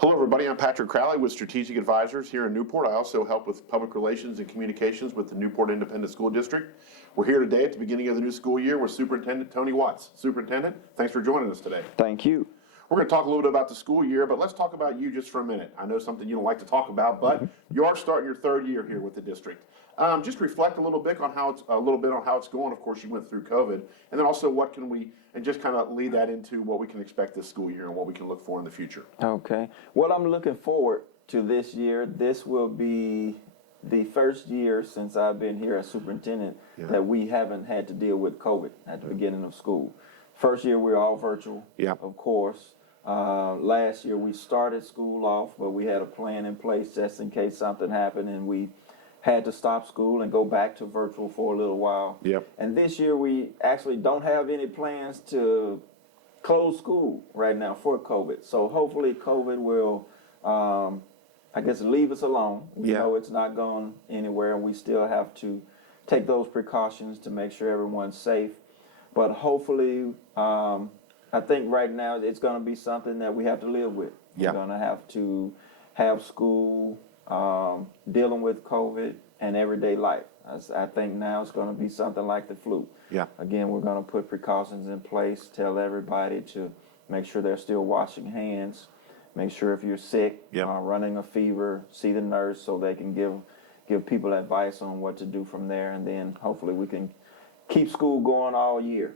Hello, everybody. I'm Patrick Crowley with Strategic Advisors here in Newport. I also help with public relations and communications with the Newport Independent School District. We're here today at the beginning of the new school year with Superintendent Tony Watts. Superintendent, thanks for joining us today. Thank you. We're going to talk a little bit about the school year, but let's talk about you just for a minute. I know something you don't like to talk about, but you are starting your third year here with the district. Just reflect a little bit on how it's going. Of course, you went through COVID, and then also what can we, and just kind of lead that into what we can expect this school year and what we can look for in the future. Okay. Well, I'm looking forward to this year. This will be the first year since I've been here as superintendent that we haven't had to deal with COVID at the beginning of school. First year, we were all virtual, of course. Last year, we started school off, but we had a plan in place just in case something happened, and we had to stop school and go back to virtual for a little while. And this year, we actually don't have any plans to close school right now for COVID. So hopefully COVID will, I guess, leave us alone. We know it's not going anywhere, and we still have to take those precautions to make sure everyone's safe. But hopefully, I think right now it's going to be something that we have to live with. We're going to have to have school dealing with COVID and everyday life. I think now it's going to be something like the flu. Again, we're going to put precautions in place, tell everybody to make sure they're still washing hands, make sure if you're sick, running a fever, see the nurse so they can give people advice on what to do from there, and then hopefully we can keep school going all year.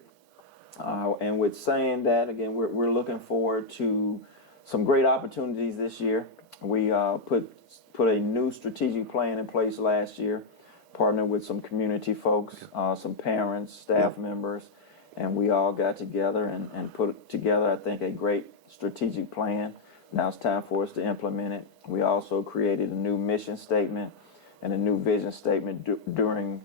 And with saying that, again, we're looking forward to some great opportunities this year. We put a new strategic plan in place last year, partnered with some community folks, some parents, staff members, and we all got together and put together, I think, a great strategic plan. Now it's time for us to implement it. We also created a new mission statement and a new vision statement during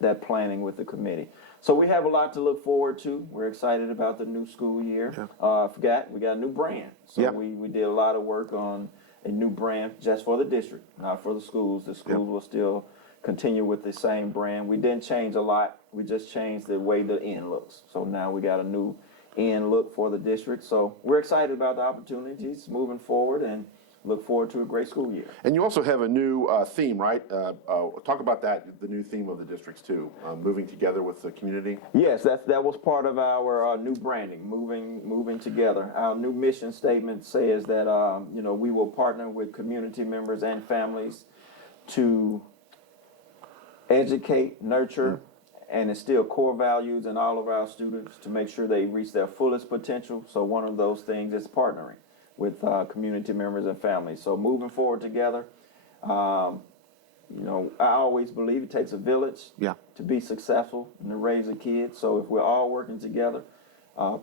that planning with the committee. So we have a lot to look forward to. We're excited about the new school year. I forgot, we got a new brand. So we did a lot of work on a new brand just for the district, not for the schools. The schools will still continue with the same brand. We didn't change a lot. We just changed the way the end looks. So now we got a new end look for the district. So we're excited about the opportunities moving forward and look forward to a great school year. And you also have a new theme, right? Talk about that, the new theme of the districts too, moving together with the community. Yes, that was part of our new branding, moving together. Our new mission statement says that we will partner with community members and families to educate, nurture, and instill core values in all of our students to make sure they reach their fullest potential. So one of those things is partnering with community members and families. So moving forward together, I always believe it takes a village to be successful and to raise a kid. So if we're all working together,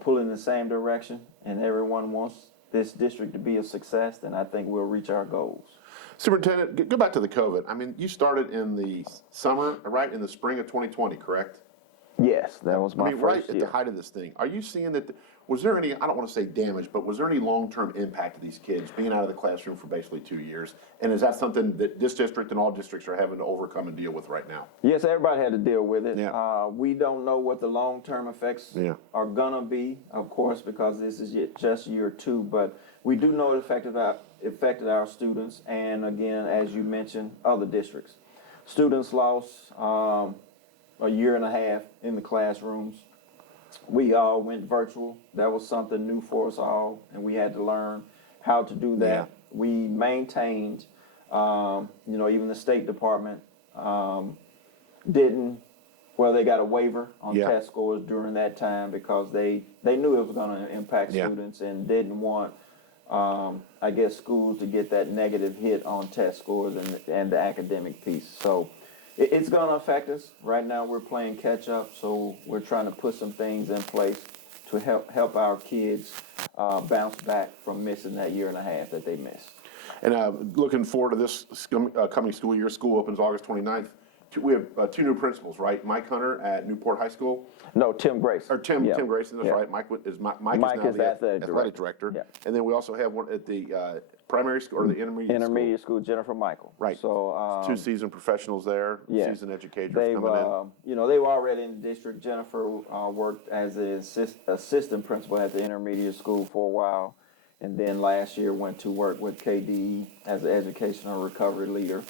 pulling in the same direction, and everyone wants this district to be a success, then I think we'll reach our goals. Superintendent, go back to the COVID. I mean, you started in the summer, right, in the spring of 2020, correct? Yes, that was my first right year. at the height of this thing. Are you seeing that, was there any, I don't want to say damage, but was there any long-term impact to these kids being out of the classroom for basically 2 years? And is that something that this district and all districts are having to overcome and deal with right now? Yes, everybody had to deal with it. We don't know what the long-term effects are going to be, of course, because this is just year 2, but we do know it affected our students, and again, as you mentioned, other districts. Students lost a year and a half in the classrooms. We all went virtual. That was something new for us all, and we had to learn how to do that. We maintained, even the State Department they got a waiver on test scores during that time because they knew it was going to impact students and didn't want, schools to get that negative hit on test scores and the academic piece. So it's going to affect us. Right now we're playing catch up, so we're trying to put some things in place to help our kids bounce back from missing that year and a half that they missed. And looking forward to this coming school year, school opens August 29th. We have 2 new principals, right? Mike Hunter at Newport High School. No, Tim Grace. Or Tim Grayson, that's right. Mike is now the athletic director. And then we also have one at the primary school or the intermediate school, Jennifer Michael. Right. So 2 seasoned professionals there, seasoned educators coming in. They were already in the district. Jennifer worked as an assistant principal at the intermediate school for a while, and then last year went to work with KD as an educational recovery leader.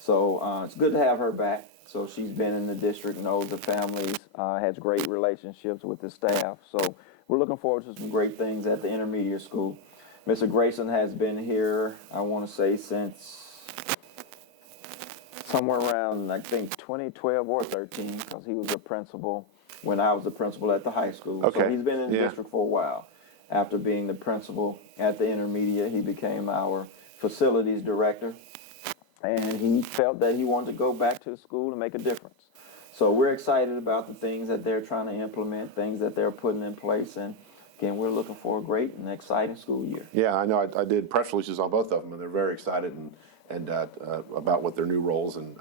So it's good to have her back. So she's been in the district, knows the families, has great relationships with the staff. So we're looking forward to some great things at the intermediate school. Mr. Grayson has been here, I want to say, since somewhere around, I think, 2012 or 13, because he was a principal when I was the principal at the high school. Okay. So he's been in the Yeah. district for a while. After being the principal at the intermediate, he became our facilities director. And he felt that he wanted to go back to the school to make a difference. So we're excited about the things that they're trying to implement, things that they're putting in place. And again, we're looking for a great and exciting school year. Yeah, I know. I did press releases on both of them, and they're very excited and about what their new roles, and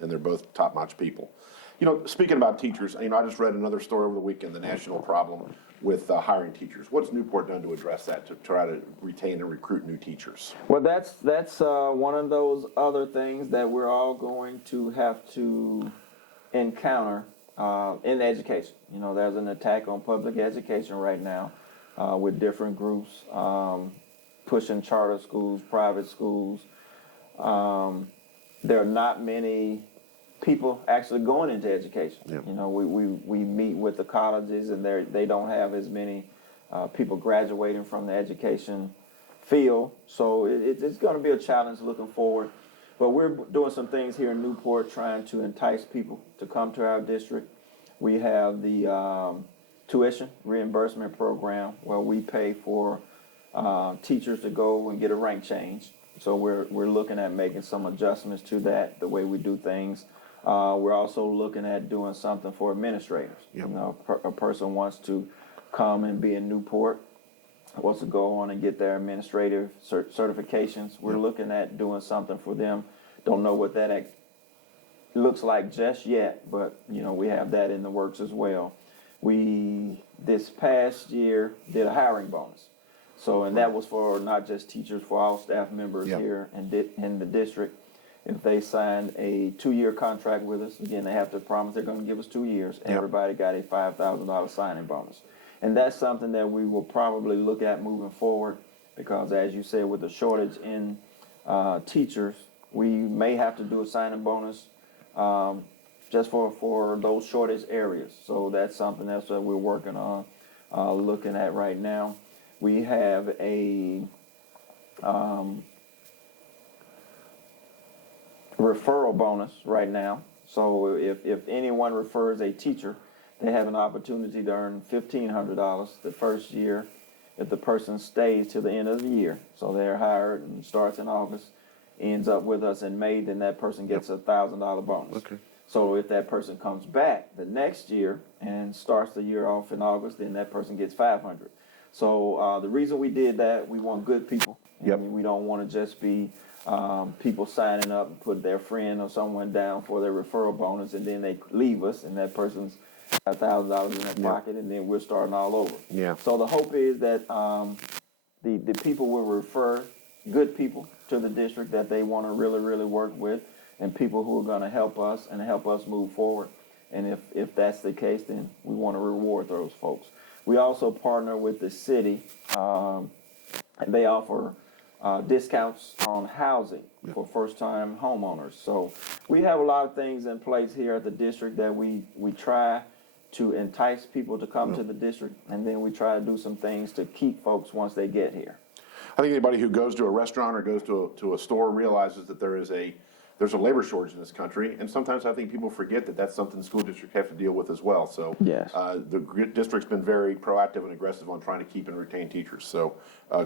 they're both top-notch people. You know, speaking about teachers, you know, I just read another story over the weekend, the national problem with hiring teachers. What's Newport done to address that, to try to retain and recruit new teachers? Well, that's one of those other things that we're all going to have to encounter in education. You know, there's an attack on public education right now with different groups pushing charter schools, private schools. There are not many people actually going into education. Yeah. You know, we meet with the colleges, and they don't have as many people graduating from the education field. So it's going to be a challenge looking forward. But we're doing some things here in Newport trying to entice people to come to our district. We have the tuition reimbursement program where we pay for teachers to go and get a rank change. So we're looking at making some adjustments to that, the way we do things. We're also looking at doing something for administrators. Yep. You know, a person wants to come and be in Newport, wants to go on and get their administrative certifications. We're looking at doing something for them. Don't know what that looks like just yet, but you know, we have that in the works as well. We this past year did a hiring bonus. So, and that was for not just teachers, for all staff members Yep. here in the district. If they signed a 2-year contract with us, again, they have to promise they're going to give us 2 years. Yep. Everybody got a $5,000 signing bonus. And that's something that we will probably look at moving forward, because as you said, with the shortage in teachers, we may have to do a signing bonus just for those shortage areas. So that's something else that we're working on, looking at right now. We have a referral bonus right now. So if anyone refers a teacher, they have an opportunity to earn $1,500 the first year if the person stays till the end of the year. So they're hired and starts in August, ends up with us in May, then that person gets a $1,000 bonus. Okay. So if that person comes back the next year and starts the year off in August, then that person gets $500. So the reason we did that, we want good people. Yep. We don't want to just be people signing up and put their friend or someone down for their referral bonus, and then they leave us, and that person's got $1,000 in their pocket, and then we're starting all over. Yeah. So the hope is that the people will refer good people to the district that they want to really, really work with, and people who are going to help us and help us move forward. And if that's the case, then we want to reward those folks. We also partner with the city, and they offer discounts on housing for first-time homeowners. So we have a lot of things in place here at the district that we try to entice people to come to the district, and then we try to do some things to keep folks once they get here. I think anybody who goes to a restaurant or goes to a store realizes that there's a labor shortage in this country, and sometimes I think people forget that that's something the school district have to deal with as well. So Yes. The district's been very proactive and aggressive on trying to keep and retain teachers. So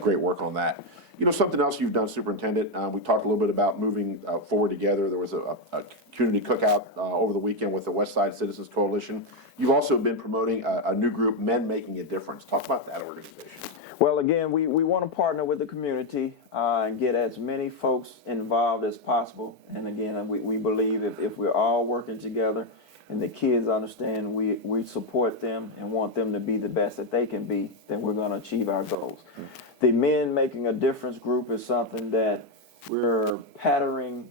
great work on that. You know, something else you've done, Superintendent, we talked a little bit about moving forward together. There was a community cookout over the weekend with the West Side Citizens Coalition. You've also been promoting a new group, Men Making a Difference. Talk about that organization. Well, again, we want to partner with the community and get as many folks involved as possible. And again, we believe if we're all working together and the kids understand we support them and want them to be the best that they can be, then we're going to achieve our goals. Mm-hmm. The Men Making a Difference group is something that we're patterning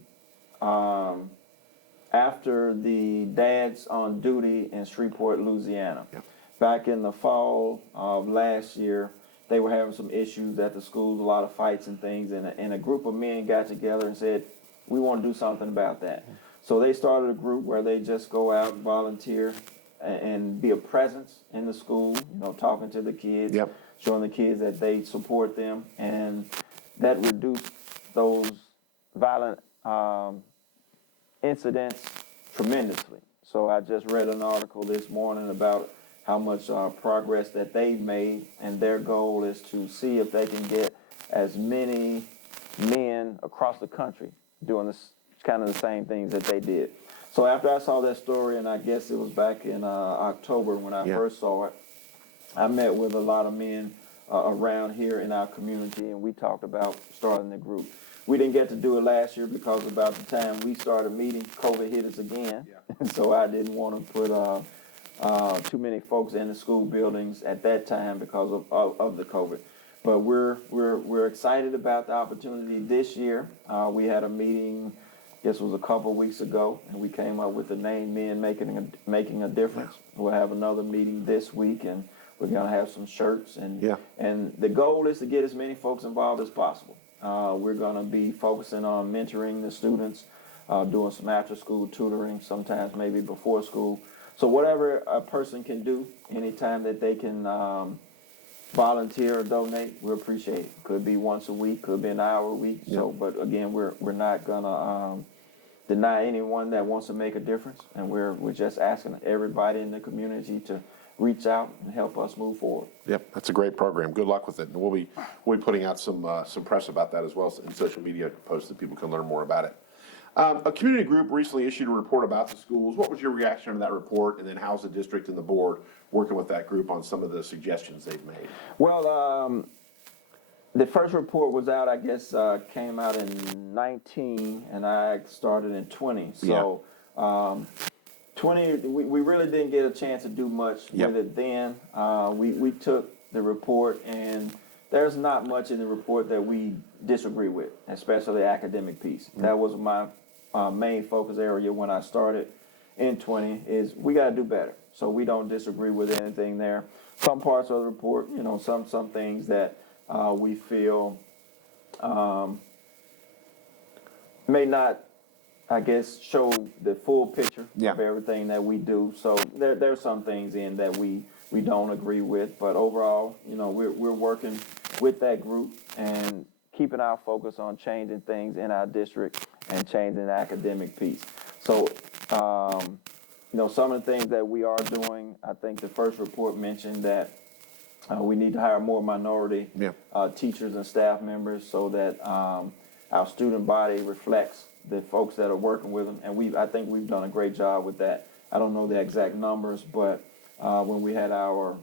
after the Dads on Duty in Shreveport, Louisiana. Yep. Back in the fall of last year, they were having some issues at the schools, a lot of fights and things, and a group of men got together and said, we want to do something about that. So they started a group where they just go out and volunteer and be a presence in the school, talking to the kids, Yep. showing the kids that they support them, and that reduced those violent incidents tremendously. So I just read an article this morning about how much progress that they've made, and their goal is to see if they can get as many men across the country doing this kind of the same things that they did. So after I saw that story, and I guess it was back in October when I first saw it, I met with a lot of men around here in our community, and we talked about starting the group. We didn't get to do it last year because about the time we started meeting, COVID hit us again. Yeah. So I didn't want to put too many folks in the school buildings at that time because of the COVID. But we're excited about the opportunity this year. We had a meeting, I guess it was a couple weeks ago, and we came up with the name Men Making a Difference. Yeah. We'll have another meeting this week, and we're gonna have some shirts, and the goal is to get as many folks involved as possible. We're gonna be focusing on mentoring the students, doing some after-school tutoring, sometimes maybe before school. So whatever a person can do, anytime that they can volunteer or donate, we appreciate it. Could be once a week, could be an hour a week. Yeah. So, but again, we're not gonna deny anyone that wants to make a difference, and we're just asking everybody in the community to reach out and help us move forward. Yep, that's a great program. Good luck with it. And we'll be putting out some press about that as well in social media posts that people can learn more about it. A community group recently issued a report about the schools. What was your reaction to that report, and then how's the district and the board working with that group on some of the suggestions they've made? Well, the first report was out, I guess, came out in 19, and I started in 20. So 20, we really didn't get a chance to do much with it then. We took the report, and there's not much in the report that we disagree with, especially the academic piece. That was my main focus area when I started in 20, is we got to do better. So we don't disagree with anything there. Some parts of the report, some things that we feel may not, I guess, show the full picture of everything that we do. So there's some things in that we don't agree with, but overall, we're working with that group and keeping our focus on changing things in our district and changing the academic piece. So, some of the things that we are doing, I think the first report mentioned that we need to hire more minority teachers and staff members so that our student body reflects the folks that are working with them, and I think we've done a great job with that. I don't know the exact numbers, but when we had our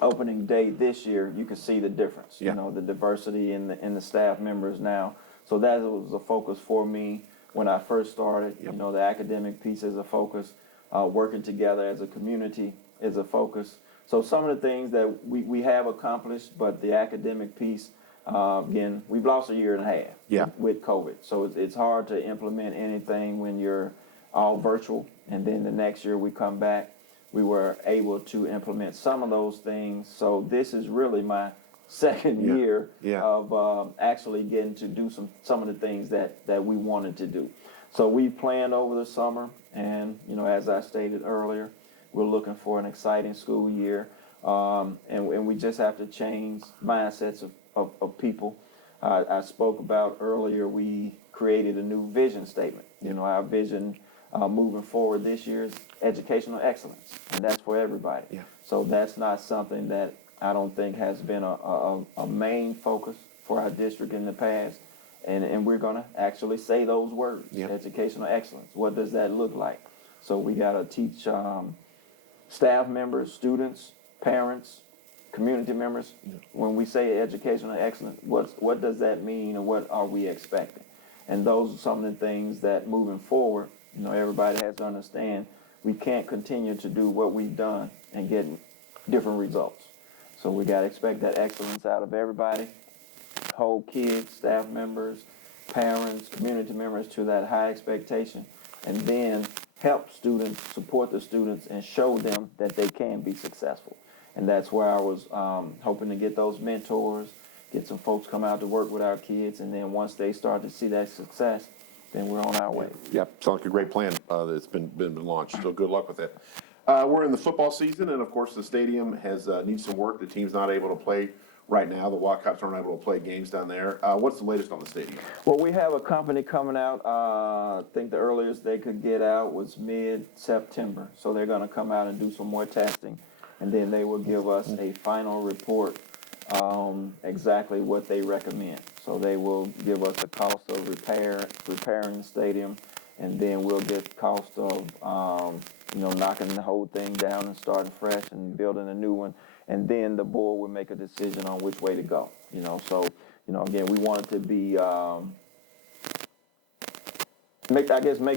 opening day this year, you could see the difference. The diversity in the staff members now. So that was a focus for me when I first started. The academic piece is a focus. Working together as a community is a focus. So some of the things that we have accomplished, but the academic piece, again, we've lost a year and a half with COVID. So it's hard to implement anything when you're all virtual, and then the next year we come back. We were able to implement some of those things. So this is really my second year of actually getting to do some of the things that we wanted to do. So we planned over the summer, and as I stated earlier, we're looking for an exciting school year, and we just have to change mindsets of people. I spoke about earlier, we created a new vision statement. Our vision moving forward this year is educational excellence, and that's for everybody. So that's not something that I don't think has been a main focus for our district in the past, and we're going to actually say those words, educational excellence. What does that look like? So we got to teach staff members, students, parents, community members, when we say educational excellence, what does that mean, and what are we expecting? And those are some of the things that moving forward, everybody has to understand. We can't continue to do what we've done and get different results. So we got to expect that excellence out of everybody, hold kids, staff members, parents, community members to that high expectation, and then help students, support the students, and show them that they can be successful. And that's where I was hoping to get those mentors, get some folks come out to work with our kids, and then once they start to see that success, then we're on our way. Yep, sounds like a great plan that's been launched. So good luck with it. We're in the football season, and of course the stadium has needs some work. The team's not able to play right now. The Wildcats aren't able to play games down there. What's the latest on the stadium? Well, we have a company coming out. I think the earliest they could get out was mid-September. So they're going to come out and do some more testing, and then they will give us a final report exactly what they recommend. So they will give us the cost of repairing the stadium, and then we'll get the cost of knocking the whole thing down and starting fresh and building a new one. And then the board will make a decision on which way to go. So again, we want it to be make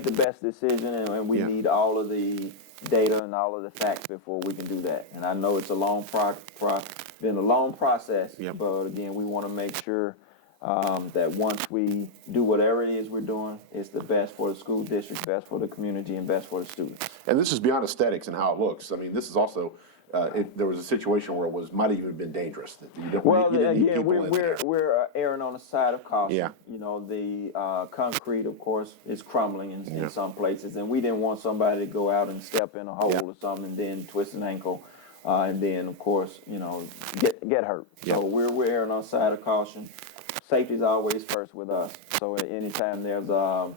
the best decision, and we need all of the data and all of the facts before we can do that. And I know it's a long been a long process, but again, we want to make sure that once we do whatever it is we're doing, it's the best for the school district, best for the community, and best for the students. And this is beyond aesthetics and how it looks. I mean, this is also there was a situation where it might have even been dangerous. That you didn't need people in there. We're erring on the side of caution. Yeah. The concrete, of course, is crumbling in some places, and we didn't want somebody to go out and step in a hole or something and then twist an ankle, and then, of course, get hurt. Yeah. So we're erring on the side of caution. Safety is always first with us. So anytime there's a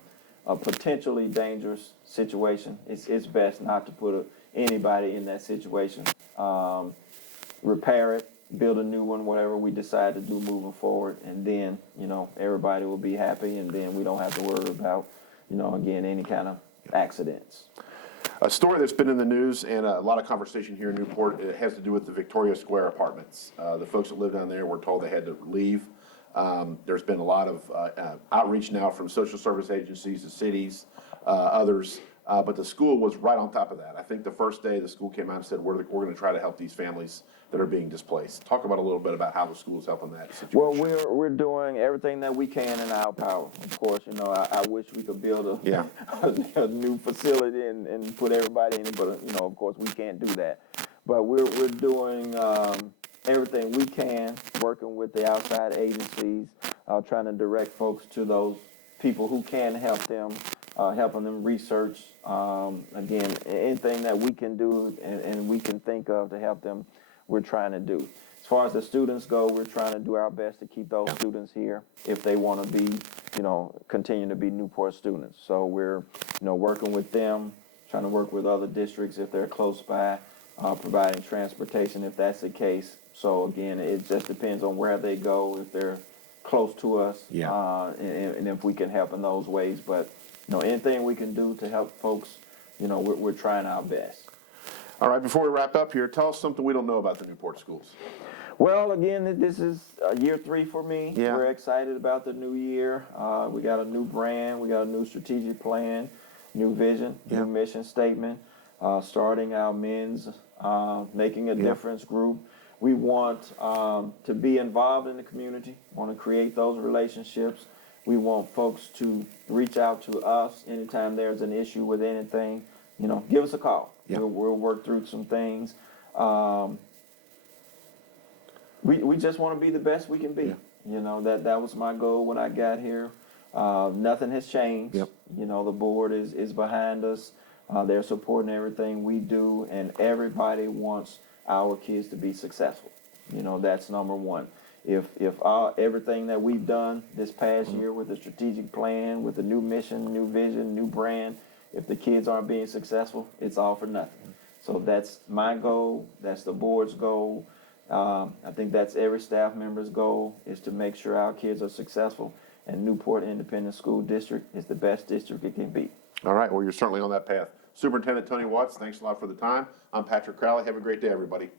potentially dangerous situation, it's best not to put anybody in that situation. Repair it, build a new one, whatever we decide to do moving forward, and then everybody will be happy, and then we don't have to worry about again any kind of accidents. A story that's been in the news and a lot of conversation here in Newport, it has to do with the Victoria Square apartments. The folks that live down there were told they had to leave. There's been a lot of outreach now from social service agencies, the cities, others, but the school was right on top of that. I think the first day the school came out and said, we're going to try to help these families that are being displaced. Talk about a little bit about how the school is helping that situation. Well, we're doing everything that we can in our power. Of course, I wish we could build a new facility and put everybody in it, but of course we can't do that. But we're doing everything we can, working with the outside agencies, trying to direct folks to those people who can help them, helping them research, again, anything that we can do and we can think of to help them, we're trying to do. As far as the students go, we're trying to do our best to keep those students here if they want to be, continue to be Newport students. So we're, working with them, trying to work with other districts if they're close by, providing transportation if that's the case. So again, it just depends on where they go, if they're close to us, and if we can help in those ways. But anything we can do to help folks, we're trying our best. All right, before we wrap up here, tell us something we don't know about the Newport schools. Well, again, this is year 3 for me. Yeah. We're excited about the new year. We got a new brand, we got a new strategic plan, new vision, new mission statement, starting our men's Making a Difference group. We want to be involved in the community, want to create those relationships. We want folks to reach out to us anytime there's an issue with anything. Give us a call. Yeah. We'll work through some things. We just want to be the best we can be. That was my goal when I got here. Nothing has changed. Yep. The board is behind us. They're supporting everything we do, and everybody wants our kids to be successful. That's number one. If everything that we've done this past year with the strategic plan, with the new mission, new vision, new brand, if the kids aren't being successful, it's all for nothing. So that's my goal. That's the board's goal. I think that's every staff member's goal, is to make sure our kids are successful, and Newport Independent School District is the best district it can be. All right, well, you're certainly on that path. Superintendent Tony Watts, thanks a lot for the time. I'm Patrick Crowley. Have a great day, everybody.